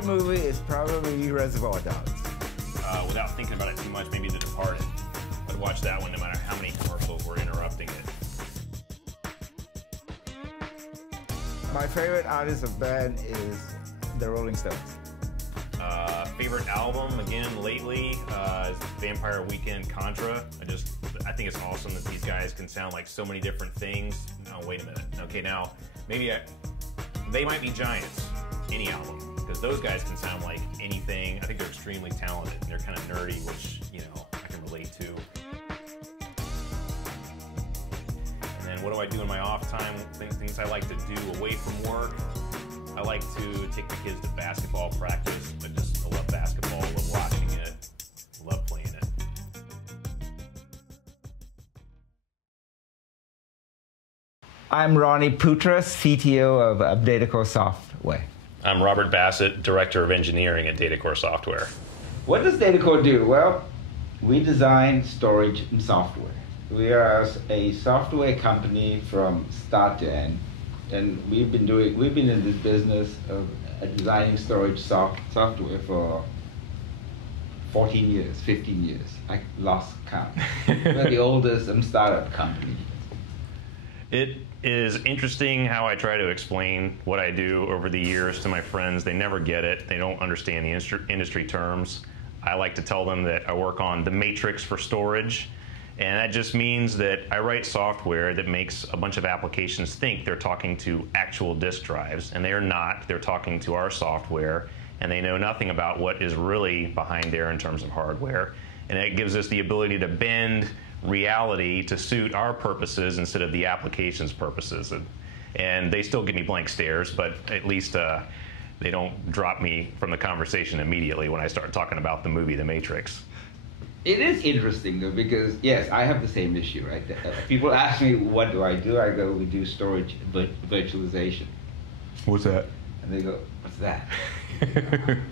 favorite movie is probably Reservoir Dogs. Without thinking about it too much, maybe The Departed. I'd watch that one no matter how many commercials were interrupting it. My favorite artist of band is the Rolling Stones. Favorite album, again, lately, is Vampire Weekend Contra. I think it's awesome that these guys can sound like so many different things. No, wait a minute. Okay, now, they might be giants, any album, because those guys can sound like anything. I think they're extremely talented, and they're kind of nerdy, which, I can relate to. And then what do I do in my off time? Things I like to do away from work. I like to take the kids to basketball practice. I love basketball, love watching it, love playing it. I'm Roni Putra, CTO of DataCore Software. I'm Robert Bassett, Director of Engineering at DataCore Software. What does DataCore do? Well, we design storage and software. We are a software company from start to end. And we've been in this business of designing storage software for 14 years, 15 years. I lost count. We're the oldest startup company. It is interesting how I try to explain what I do over the years to my friends. They never get it. They don't understand the industry terms. I like to tell them that I work on the matrix for storage. And that just means that I write software that makes a bunch of applications think they're talking to actual disk drives, and they are not. They're talking to our software, and they know nothing about what is really behind there in terms of hardware. And it gives us the ability to bend reality to suit our purposes instead of the application's purposes. And they still give me blank stares, but at least they don't drop me from the conversation immediately when I start talking about the movie The Matrix. It is interesting though, because yes, I have the same issue, right? People ask me, what do? I go, we do storage virtualization. What's that? And they go, what's that?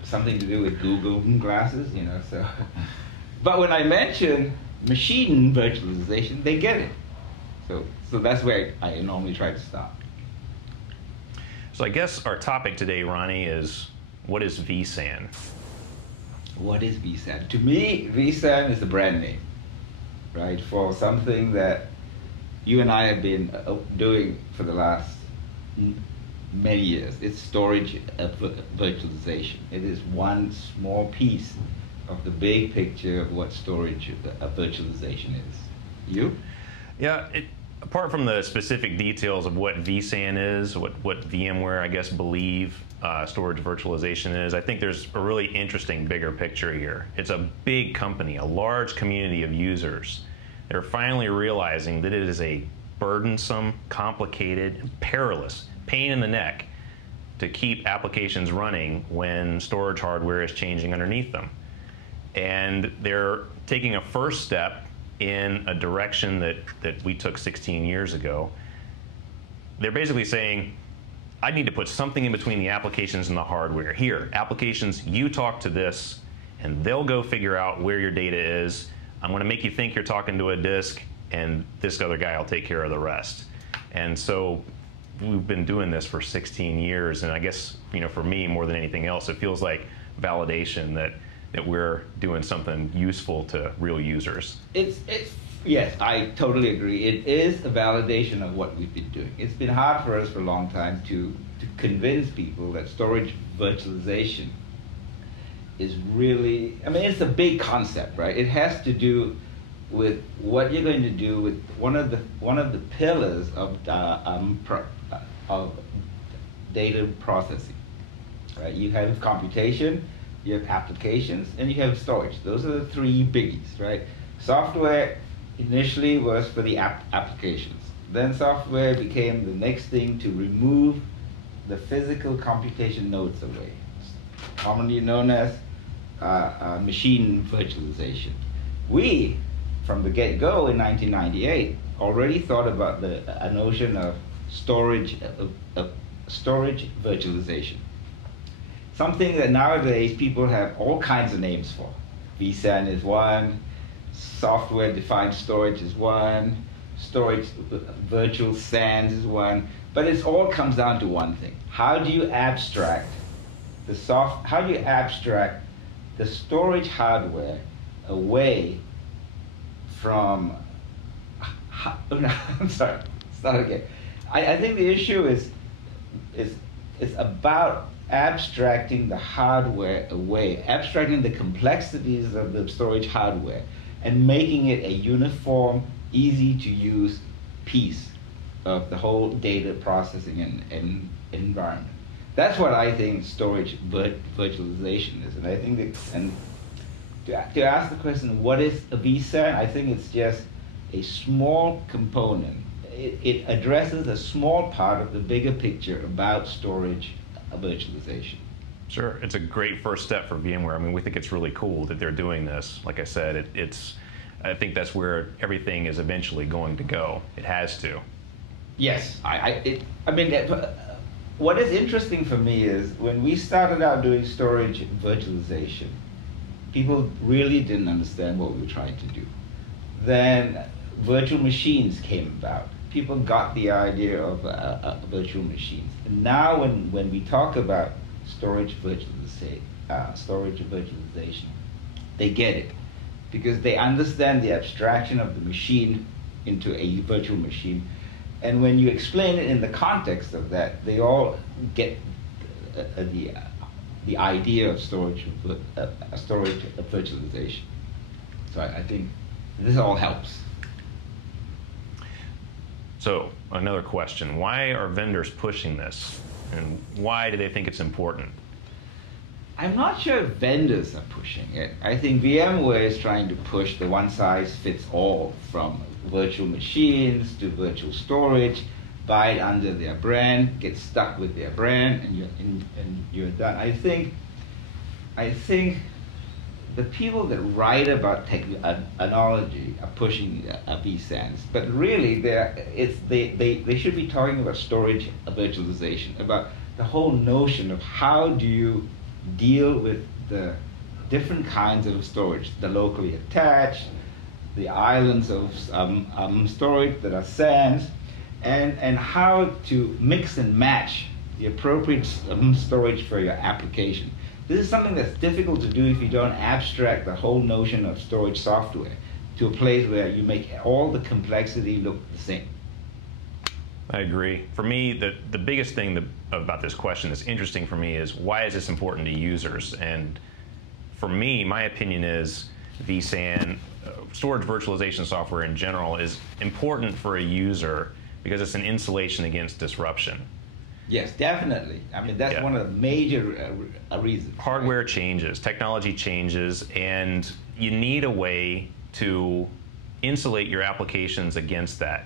Something to do with Google glasses, so. But when I mention machine virtualization, they get it. So that's where I normally try to stop. So I guess our topic today, Roni, is what is vSAN? What is vSAN? To me, vSAN is a brand name, right? For something that you and I have been doing for the last many years. It's storage virtualization. It is one small piece of the big picture of what storage virtualization is. You? Yeah, apart from the specific details of what vSAN is, what VMware, I guess, believe storage virtualization is, I think there's a really interesting bigger picture here. It's a big company, a large community of users. They're finally realizing that it is a burdensome, complicated, perilous pain in the neck to keep applications running when storage hardware is changing underneath them. And they're taking a first step in a direction that we took 16 years ago. They're basically saying, I need to put something in between the applications and the hardware. Here, applications, you talk to this, and they'll go figure out where your data is. I'm going to make you think you're talking to a disk, and this other guy will take care of the rest. And so we've been doing this for 16 years, and I guess, for me, more than anything else, it feels like validation that we're doing something useful to real users. Yes, I totally agree. It is a validation of what we've been doing. It's been hard for us for a long time to convince people that storage virtualization is really, it's a big concept, right? It has to do with what you're going to do with one of the pillars of data processing, right? You have computation, you have applications, and you have storage. Those are the three biggies, right? Software initially was for the applications. Then software became the next thing to remove the physical computation nodes away, commonly known as machine virtualization. We, from the get-go in 1998, already thought about a notion of storage virtualization. Something that nowadays people have all kinds of names for. vSAN is one, software-defined storage is one, storage virtual SANs is one, but it all comes down to one thing. How do you abstract how do you abstract the storage hardware away from, I'm sorry, start again. I think the issue is about abstracting the hardware away, abstracting the complexities of the storage hardware, and making it a uniform, easy to use piece of the whole data processing and environment. That's what I think storage virtualization is. And I think that, and to ask the question, what is a vSAN? I think it's just a small component. It addresses a small part of the bigger picture about storage virtualization. Sure, it's a great first step for VMware. I mean, we think it's really cool that they're doing this. Like I said, I think that's where everything is eventually going to go. It has to. Yes, what is interesting for me is when we started out doing storage virtualization, people really didn't understand what we were trying to do. Then virtual machines came about. People got the idea of virtual machines. And now when we talk about storage virtualization, they get it. Because they understand the abstraction of the machine into a virtual machine. And when you explain it in the context of that, they all get the idea of storage virtualization. So I think this all helps. So another question, why are vendors pushing this? And why do they think it's important? I'm not sure if vendors are pushing it. I think VMware is trying to push the one-size-fits-all from virtual machines to virtual storage, buy it under their brand, get stuck with their brand, and you're done. I think the people that write about technology are pushing vSANs, but really they should be talking about storage virtualization, about the whole notion of how do you deal with the different kinds of storage, the locally attached, the islands of storage that are SANs, and how to mix and match the appropriate storage for your application. This is something that's difficult to do if you don't abstract the whole notion of storage software to a place where you make all the complexity look the same. I agree. For me, the biggest thing about this question that's interesting for me is why is this important to users? And for me, my opinion is vSAN, storage virtualization software in general, is important for a user because it's an insulation against disruption. Yes, definitely. I mean, that's one of the major reasons. Hardware changes, technology changes, and you need a way to insulate your applications against that.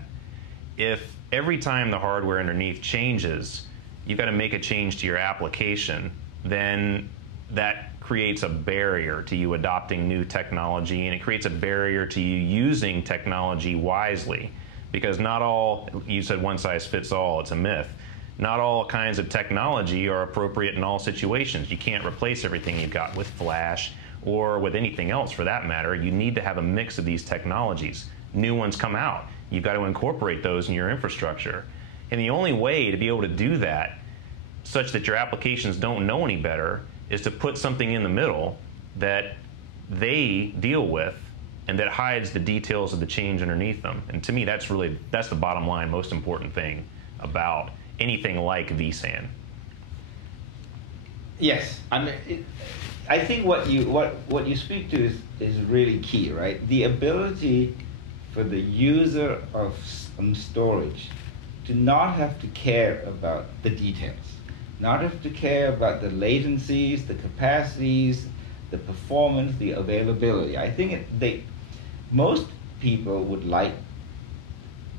If every time the hardware underneath changes, you've got to make a change to your application, then that creates a barrier to you adopting new technology, and it creates a barrier to you using technology wisely. Because not all, you said one size fits all, it's a myth. Not all kinds of technology are appropriate in all situations. You can't replace everything you've got with Flash or with anything else for that matter. You need to have a mix of these technologies. New ones come out. You've got to incorporate those in your infrastructure. And the only way to be able to do that such that your applications don't know any better is to put something in the middle that they deal with and that hides the details of the change underneath them. And to me, that's the bottom line, most important thing about anything like vSAN. Yes, I mean, I think what you speak to is really key, right? The ability for the user of storage to not have to care about the details, not have to care about the latencies, the capacities, the performance, the availability. I think most people would like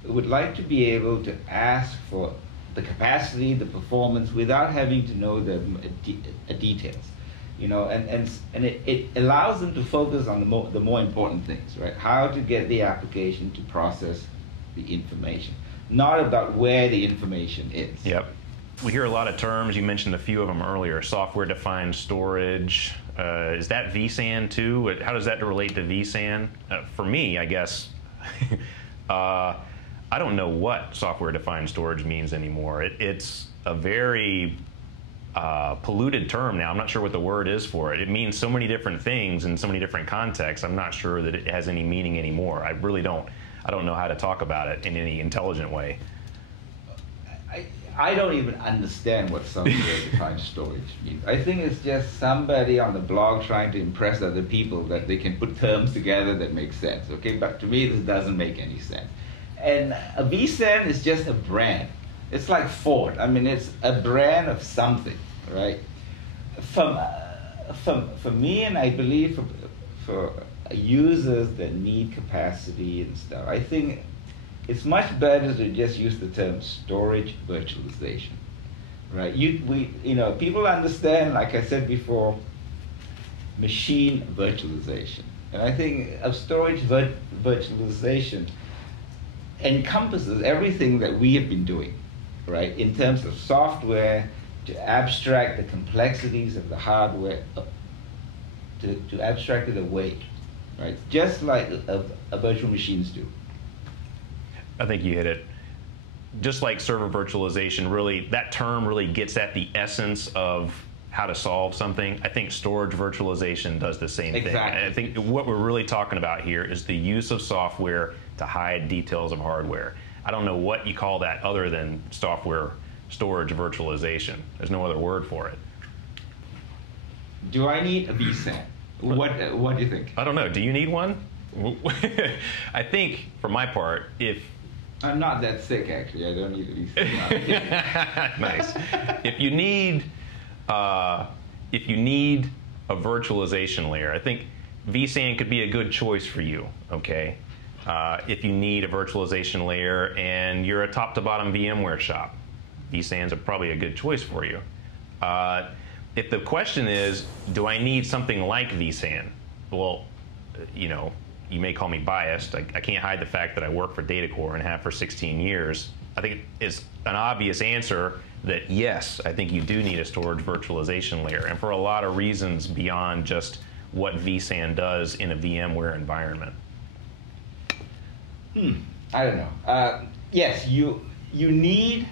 to be able to ask for the capacity, the performance, without having to know the details, you know, and it allows them to focus on the more important things, right? How to get the application to process the information, not about where the information is. Yep. We hear a lot of terms. You mentioned a few of them earlier. Software-defined storage. Is that vSAN too? How does that relate to vSAN? For me, I guess, I don't know what software-defined storage means anymore. It's a very polluted term now. I'm not sure what the word is for it. It means so many different things in so many different contexts. I'm not sure that it has any meaning anymore. I really don't. I don't know how to talk about it in any intelligent way. I don't even understand what software-defined storage means. I think it's just somebody on the blog trying to impress other people that they can put terms together that make sense, okay? But to me, this doesn't make any sense. And a vSAN is just a brand. It's like Ford. I mean, it's a brand of something, right? For me, and I believe for users that need capacity and stuff, I think it's much better to just use the term storage virtualization, right? People understand, like I said before, machine virtualization. And I think of storage virtualization encompasses everything that we have been doing, right? In terms of software, to abstract the complexities of the hardware, to abstract it away, right? Just like a virtual machines do. I think you hit it. Just like server virtualization, really, that term really gets at the essence of how to solve something. I think storage virtualization does the same thing. I think what we're really talking about here is the use of software to hide details of hardware. I don't know what you call that other than software storage virtualization. There's no other word for it. Do I need a vSAN? What do you think? I don't know. Do you need one? I think, for my part, if I'm not that sick, actually. I don't need a vSAN. Nice. If you need a virtualization layer, I think vSAN could be a good choice for you. Okay. If you need a virtualization layer and you're a top-to-bottom VMware shop, vSAN's probably a good choice for you. If the question is, do I need something like vSAN? Well, you may call me biased. I can't hide the fact that I work for DataCore and have for 16 years. I think it's an obvious answer that yes, I think you do need a storage virtualization layer, and for a lot of reasons beyond just what vSAN does in a VMware environment. I don't know. Yes, you need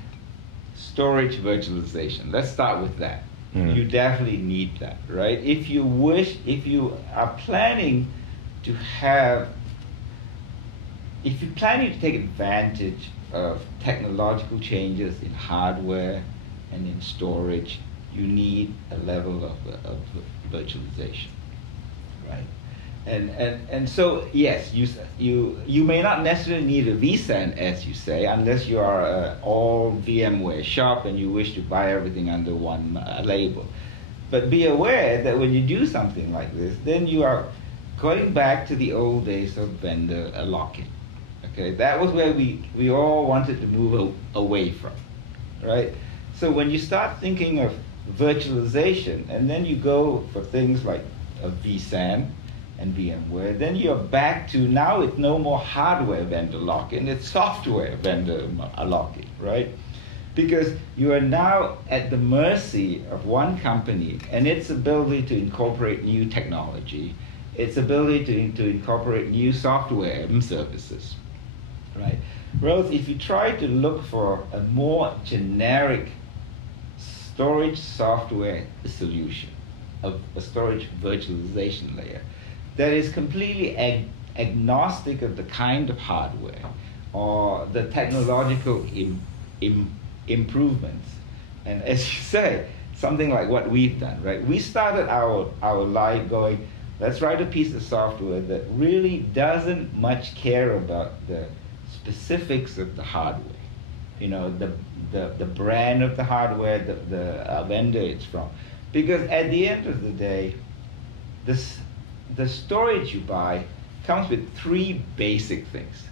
storage virtualization. Let's start with that. You definitely need that, right? If you are planning to take advantage of technological changes in hardware and in storage, you need a level of virtualization, right? And so yes, you may not necessarily need a vSAN, as you say, unless you are an all VMware shop and you wish to buy everything under one label. But be aware that when you do something like this, then you are going back to the old days of vendor lock-in. Okay, that was where we all wanted to move away from, right? So when you start thinking of virtualization, and then you go for things like a vSAN and VMware, then you're back to now it's no more hardware vendor lock-in, it's software vendor lock-in, right? Because you are now at the mercy of one company and its ability to incorporate new technology, its ability to incorporate new software services, right? Whereas if you try to look for a more generic storage software solution, a storage virtualization layer, that is completely agnostic of the kind of hardware or the technological improvements. And as you say, something like what we've done, right? We started our life going, let's write a piece of software that really doesn't much care about the specifics of the hardware. The brand of the hardware, the vendor it's from. Because at the end of the day, the storage you buy comes with three basic things.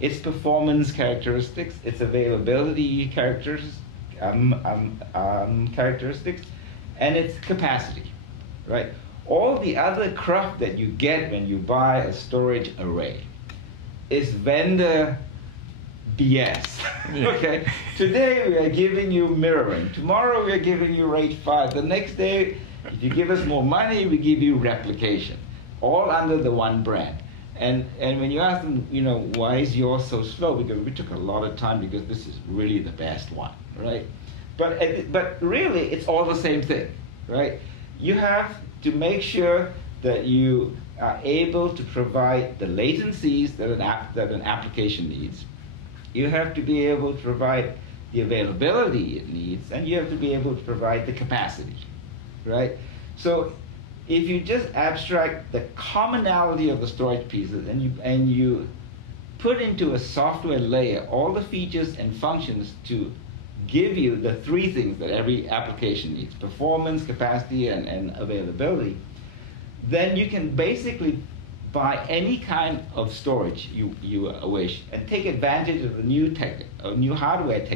Its performance characteristics, its availability characteristics, and its capacity, right? All the other crap that you get when you buy a storage array is vendor BS. Okay? Today we are giving you mirroring. Tomorrow we are giving you RAID 5. The next day, if you give us more money, we give you replication. All under the one brand. And when you ask them, why is yours so slow? Because we took a lot of time because this is really the best one, right? But really, it's all the same thing, right? You have to make sure that you are able to provide the latencies that an application needs. You have to be able to provide the availability it needs, and you have to be able to provide the capacity, right? So if you just abstract the commonality of the storage pieces and you put into a software layer all the features and functions to give you the three things that every application needs: performance, capacity, and availability, then you can basically buy any kind of storage you wish and take advantage of the new hardware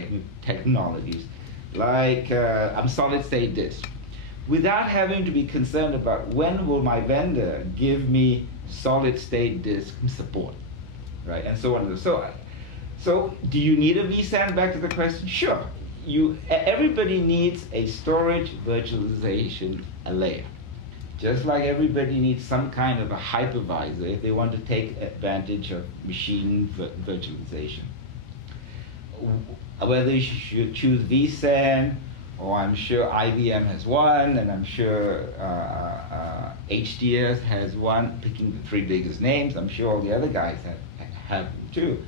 technologies like solid-state disk, without having to be concerned about when will my vendor give me solid-state disk support, right? And so on. So do you need a vSAN? Back to the question. Sure. Everybody needs a storage virtualization layer. Just like everybody needs some kind of a hypervisor if they want to take advantage of machine virtualization. Whether you should choose vSAN, or I'm sure IBM has one, and I'm sure HDS has one, picking the three biggest names. I'm sure all the other guys have too.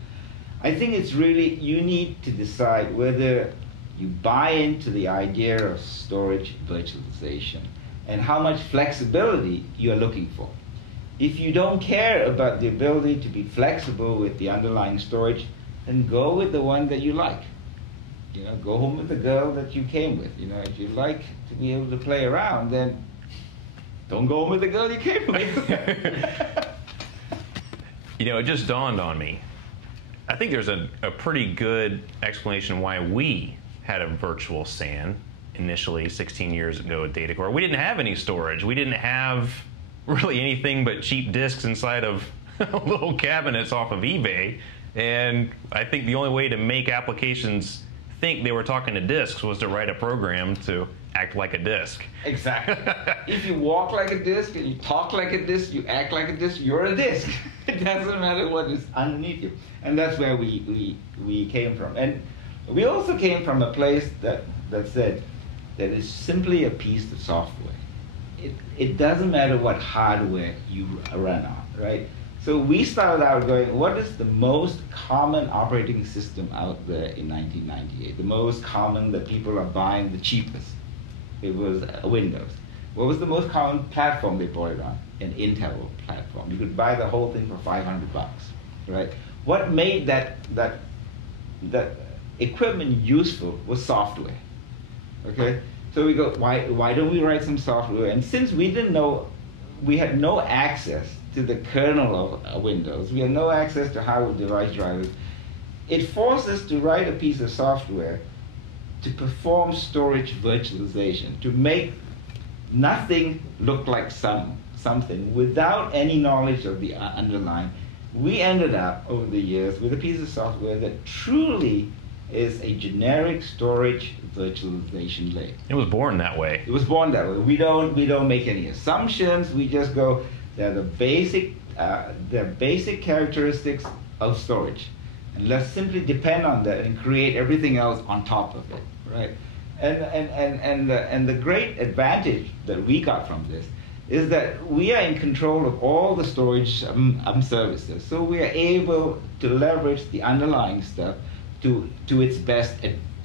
I think it's really, you need to decide whether you buy into the idea of storage virtualization and how much flexibility you're looking for. If you don't care about the ability to be flexible with the underlying storage, then go with the one that you like. You know, go home with the girl that you came with. You know, if you like to be able to play around, then don't go home with the girl you came with. You know, it just dawned on me. I think there's a pretty good explanation why we had a virtual SAN initially 16 years ago at DataCore. We didn't have any storage. We didn't have really anything but cheap disks inside of little cabinets off of eBay. And I think the only way to make applications think they were talking to disks was to write a program to act like a disk. Exactly. If you walk like a disk and you talk like a disk, you act like a disk, you're a disk. It doesn't matter what is underneath you. And that's where we came from. And we also came from a place that said that it's simply a piece of software. It doesn't matter what hardware you run on, right? So we started out going, what is the most common operating system out there in 1998? The most common that people are buying the cheapest? It was Windows. What was the most common platform they bought it on? An Intel platform. You could buy the whole thing for $500, right? What made that equipment useful was software, okay? So we go, why don't we write some software? And since we didn't know, we had no access to the kernel of Windows, we had no access to hardware device drivers, it forced us to write a piece of software to perform storage virtualization, to make nothing look like something without any knowledge of the underlying. We ended up, over the years, with a piece of software that truly is a generic storage virtualization layer. It was born that way. It was born that way. We don't make any assumptions. We just go, they're the basic characteristics of storage, and let's simply depend on that and create everything else on top of it, right? And the great advantage that we got from this is that we are in control of all the storage services, so we are able to leverage the underlying stuff to its best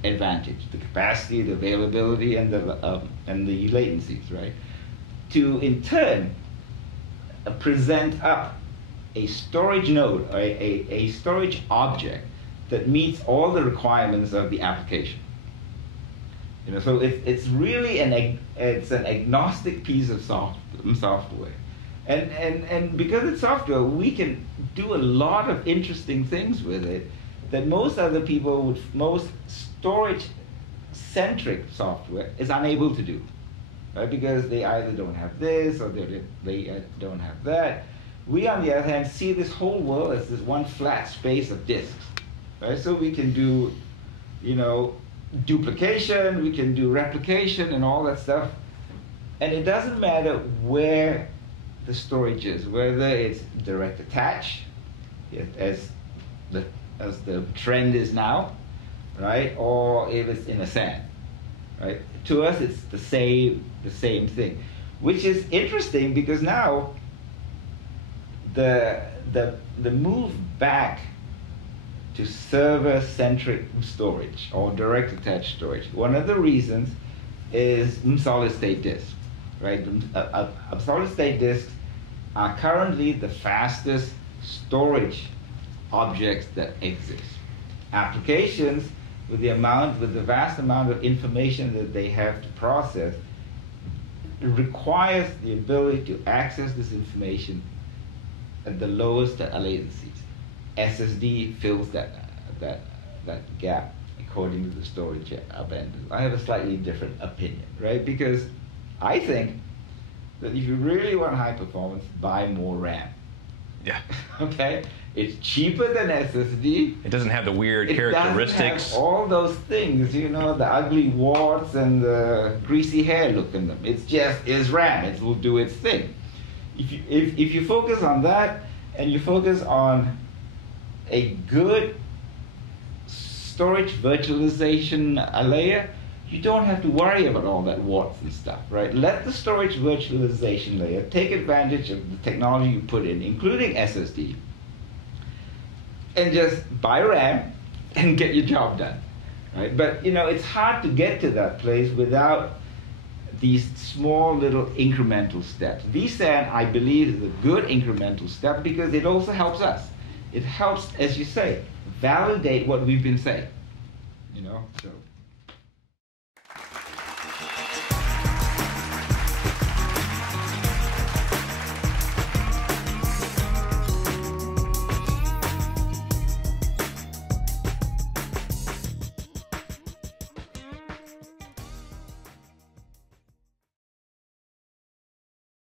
advantage, the capacity, the availability, and the latencies, right? To in turn present up a storage node, or a storage object that meets all the requirements of the application. You know, so it's really an agnostic piece of software, and because it's software, we can do a lot of interesting things with it that most other people most storage-centric software is unable to do, right? Because they either don't have this or they don't have that. We, on the other hand, see this whole world as this one flat space of disks, right? So we can do, you know, duplication, we can do replication and all that stuff. And it doesn't matter where the storage is, whether it's direct attach, as the trend is now, right? Or if it's in a SAN. right? To us, it's the same thing, which is interesting because now the move back to server-centric storage or direct attached storage. One of the reasons is solid-state disks, right? Solid-state disks are currently the fastest storage objects that exist. Applications with the vast amount of information that they have to process, it requires the ability to access this information at the lowest latencies. SSD fills that gap according to the storage vendors. I have a slightly different opinion, right? Because I think that if you really want high performance, buy more RAM. Yeah. Okay? It's cheaper than SSD. It doesn't have the weird characteristics. It doesn't have all those things, the ugly warts and the greasy hair look in them. It's RAM. It will do its thing. If you focus on that and you focus on a good storage virtualization layer, you don't have to worry about all that warts and stuff, right? Let the storage virtualization layer take advantage of the technology you put in, including SSD, and just buy RAM and get your job done, right? But it's hard to get to that place without these small little incremental steps. vSAN, I believe, is a good incremental step because it also helps us. It helps, as you say, validate what we've been saying, so.